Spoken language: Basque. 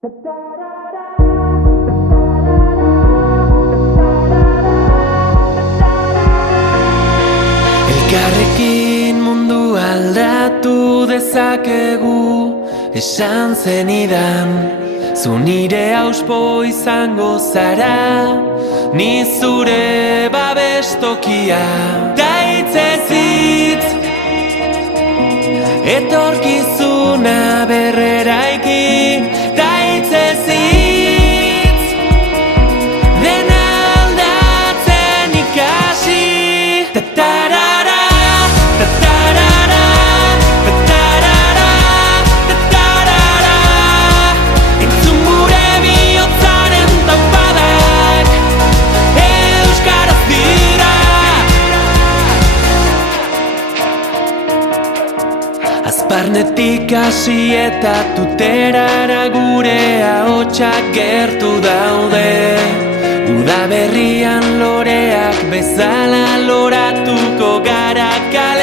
Elkarrekin mundu aldatu dezakegu, esan zenidan. Zu nire auspo izango zara, ni zure babestokia. Ta hitzez hitz, etorkizuna berreraiki. Ta hitzez hitz, dena aldatzen ikasi. Ta-tarara, ta-tarara, ta-tarara, ta-tarara. Entzun gure bihotzaren taupadak, euskaraz dira. Azparnetik hasi eta tuterara gure ahotsak gertu daude. Udaberrian loreak bezala loratuko gara kale.